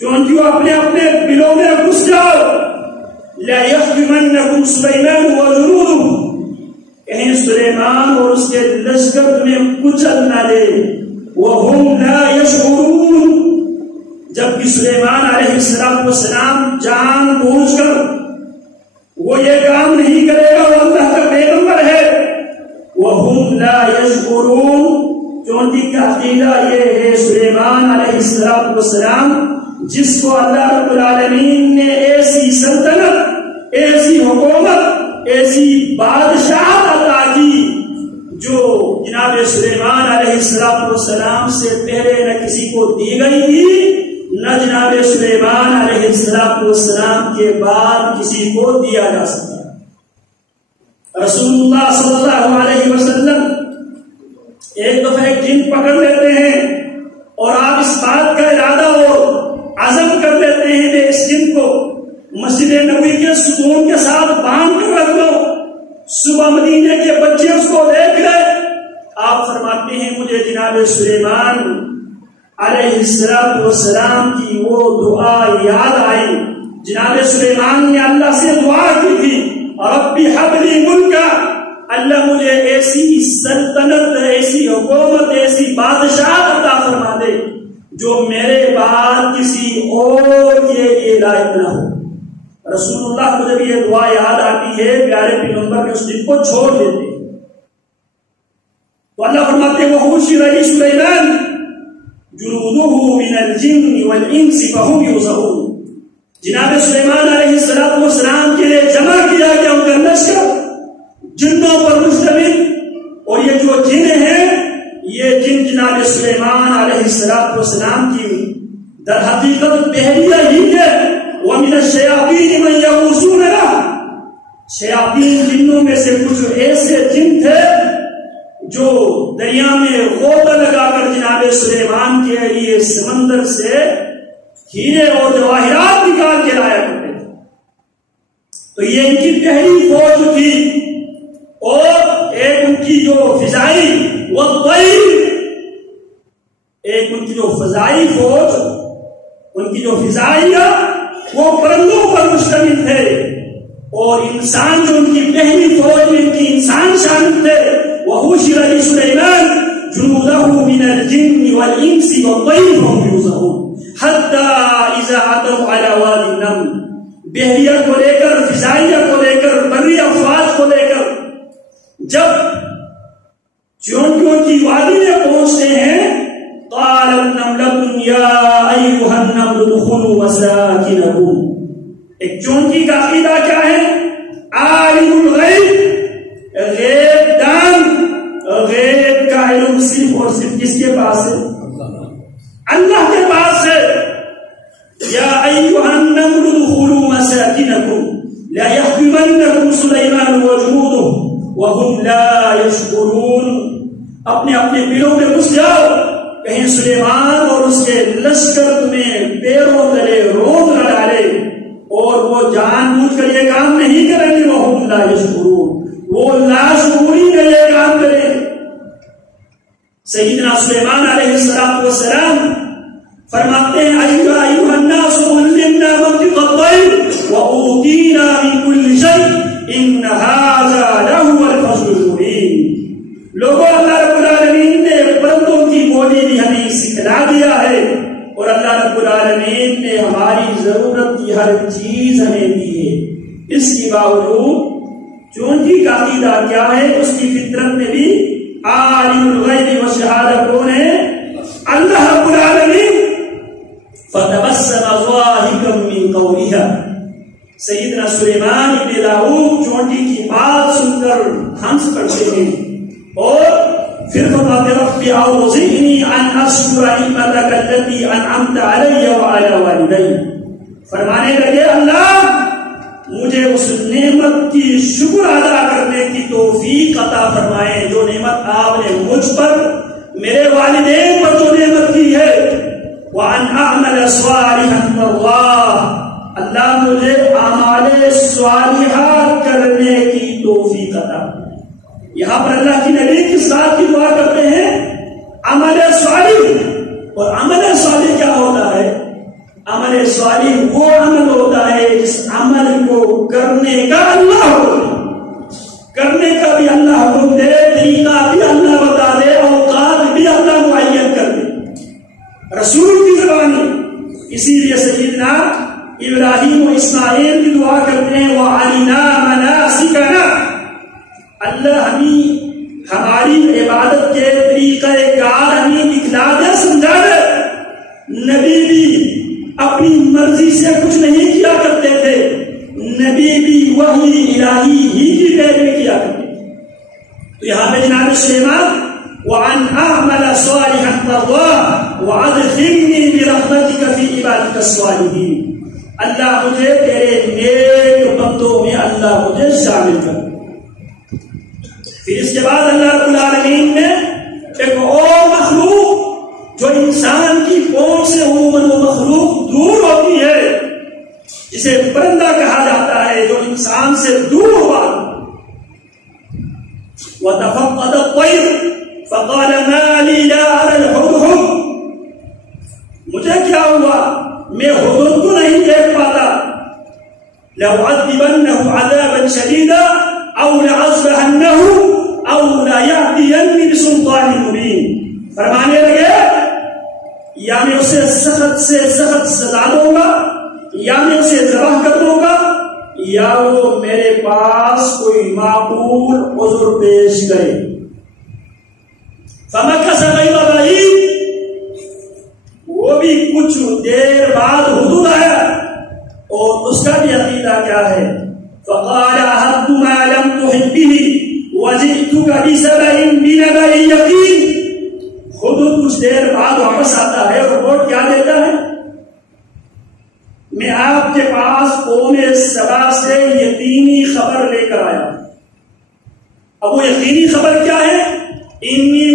چونکہ وہ اپنے اپنے دلوں میں گھس جاؤ. لا يحكمنكم سليمان وجنوده، کہیں سلیمان اور اس کے لشکر تمہیں کچل نہ دے. وهم لا يشعرون، جبکہ سلیمان علیہ السلام جان بوجھ کر وہ یہ کام نہیں کرے گا، وہ اللہ کا پیغمبر ہے. وهم لا يشعرون، چونکہ کا عقیدہ یہ ہے سلیمان علیہ السلام جس کو اللہ رب العالمین نے ایسی سلطنت، ایسی حکومت، ایسی بادشاہت عطا کی جو جناب سلیمان علیہ السلام سے پہلے نہ کسی کو دی گئی تھی، نہ جناب سلیمان علیہ السلام کے بعد کسی کو دیا جا سکتا. رسول اللہ صلی اللہ علیہ وسلم ایک دفعہ ایک جن پکڑ لیتے ہیں اور آپ اس بات کا ارادہ اور عزم کر لیتے ہیں کہ اس جن کو مسجد نبوی کے ستون کے ساتھ باندھ کر رکھ دو، صبح مدینے کے بچے اس کو دیکھ لے. آپ فرماتے ہیں مجھے جناب سلیمان علیہ السلام کی وہ دعا یاد آئی. جناب سلیمان نے اللہ سے دعا کی تھی، ربی حب لی ملکا، اللہ مجھے ایسی سلطنت، ایسی حکومت، ایسی بادشاہت عطا فرما دے جو میرے بعد کسی اور کے لیے لائق نہ ہو. رسول اللہ کو جب یہ دعا یاد آتی ہے، پیارے پیغمبر نے اس دن کو چھوڑ دیتے ہیں. تو اللہ فرماتے ہیں وَحُشِرَ لِسُلَيْمَانَ جُنُودُهُ مِنَ الْجِنِّ وَالْإِنسِ فَهُمْ يُوزَعُونَ، جناب سلیمان علیہ السلام کے لیے جمع کیا گیا ان کا لشکر جنوں پر مشتمل. اور یہ جو جن ہیں یہ جن جناب سلیمان علیہ السلام کی در حقیقت بحریہ ہی ہے. وَمِنَ الشَّيَاطِينِ مَن يَغُوصُونَ لَهُ، شیاطین جنوں میں سے کچھ ایسے جن تھے جو دریا میں غوطہ لگا کر جناب سلیمان کے لیے سمندر سے ہیرے اور جواہرات نکال کے لایا کرتے تھے. تو یہ ان کی پہلی فوج تھی. اور ایک ان کی جو فضائی والطیر، ایک ان کی جو فضائی فوج، ان کی جو فضائیہ وہ پرندوں پر مشتمل تھے. اور انسان جو ان کی پہلی فوج میں ان کی انسان شامل تھے. وَحُشِرَ لِسُلَيْمَانَ جُنُودُهُ مِنَ الْجِنِّ وَالْإِنسِ وَالطَّيْرِ فَهُمْ يُوزَعُونَ حَتَّى إِذَا أَتَوْا عَلَى وَادِ النَّمْلِ، بحریہ کو لے کر، فضائیہ کو لے کر، بری افواج کو لے کر جب چونکیوں کی وادی میں پہنچتے ہیں، قَالَ النَّمْلَةُ يَا أَيُّهَا النَّمْلُ ادْخُلُوا مَسَاكِنَكُمْ. ایک چونکی کا عقیدہ کیا ہے؟ عالم الغیب، غیب دان. غیب کا علم صرف اور صرف کس کے پاس ہے؟ اللہ کے پاس ہے. یا ایھا النمل ادخلوا مساکنکم لا یحطمنکم سلیمان وجنودہ وهم لا یشعرون. اپنے اپنے دلوں میں گھس جاؤ، کہیں سلیمان اور اس کے لشکر تمہیں پیروں تلے روند نہ ڈالے. اور وہ جان بوجھ کر یہ کام نہیں کریں گے. وهم لا یشعرون، وہ لاشعوری میں یہ کام کریں. سیدنا سلیمان علیہ السلام فرماتے ہیں ایھا الناس علمنا منطق الطیر واوتینا من کل شیء ان ھذا لہو الفضل المبین. لوگوں، اللہ رب العالمین نے پرندوں کی بولی بھی ہمیں سکھلا دیا ہے، اور اللہ رب العالمین نے ہماری ضرورت کی ہر چیز ہمیں دی ہے. اس کے باوجود چونکہ کا عقیدہ کیا ہے؟ اس کی فطرت میں بھی عالم الغیب والشہادہ کون ہے؟ اللہ رب العالمین. فتبسم ضاحكا من قولها، سیدنا سلیمان بن داؤد چونٹی کی بات سن کر ہنس پڑتے ہیں اور پھر فرماتے رب اوزعنی ان اشکر نعمتک التي انعمت علی وعلی والدی. فرمانے لگے اللہ مجھے اس نعمت کی شکر ادا کرنے کی توفیق عطا فرمائے جو نعمت آپ نے مجھ پر، میرے والدین پر جو نعمت کی ہے. وَأَنْ أَعْمَلَ صَالِحًا تَرْضَاهُ، اللہ مجھے اعمال صالحہ کرنے کی توفیق عطا. یہاں پر اللہ کی نبی کس بات کی دعا کرتے ہیں؟ عمل صالح. اور عمل صالح کیا ہوتا ہے؟ عمل عمل صالح وہ عمل ہوتا ہے جس عمل کو کرنے کا اللہ حکم، کرنے کا بھی اللہ حکم دے، طریقہ بھی اللہ بتا دے، اوقات بھی اللہ معین کر دے، رسول کی زبانی۔ اسی لیے سیدنا ابراہیم و اسماعیل کی دعا کرتے ہیں وَأَرِنَا مَنَاسِكَنَا، اللہ ہماری عبادت کے طریقہ کار ہمیں دکھلا دے، سمجھا دے۔ نبی بھی اپنی مرضی سے کچھ نہیں کیا کرتے تھے، نبی بھی وحی الہی ہی کی پیروی کیا کرتے تھے۔ تو یہاں پہ جناب سلیمان وَأَنْ أَعْمَلَ صَالِحًا تَرْضَاهُ وَأَدْخِلْنِي بِرَحْمَتِكَ فِي عِبَادِكَ الصَّالِحِينَ، اللہ مجھے تیرے نیک بندوں میں اللہ مجھے شامل کر۔ پھر اس کے بعد اللہ رب العالمین نے ایک اور مخلوق جو انسان کی پہنچ سے عموماً وہ مخلوق دور ہوتی ہے، جسے پرندہ کہا جاتا ہے، جو انسان سے دور ہوا، وَتَفَقَّدَ الطَّيْرَ فَقَالَ مَا لِي لَا أَرَى الْهُدْهُدَ، مجھے کیا ہوا، میں ہدہد کو نہیں دیکھ پاتا، لَأُعَذِّبَنَّهُ عَذَابًا شَدِيدًا أَوْ لَأَصْبَحَنَّهُ أَوْ لَيَأْتِيَنِّي بِسُلْطَانٍ مُبِينٍ، فرمانے لگے یا میں اسے سخت سے سخت سزا دوں گا، یا میں اسے ذبح کر دوں گا، یا وہ میرے پاس کوئی معقول عذر پیش کرے۔ فَمَكَثَ غَيْرَ بَعِيدٍ، وہ بھی کچھ دیر بعد حدود آیا، اور اس کا بھی عقیدہ کیا ہے، فَقَالَ أَحَطْتُ مَا لَمْ تُحِطْ بِهِ وَجِئْتُكَ بِسَبَإٍ بِنَبَإٍ يَقِينٍ، خود کچھ دیر بعد واپس آتا ہے اور رپورٹ کیا دیتا ہے، میں آپ کے پاس قوم سبا سے یقینی خبر لے کر آیا۔ اب وہ یقینی خبر کیا ہے، انی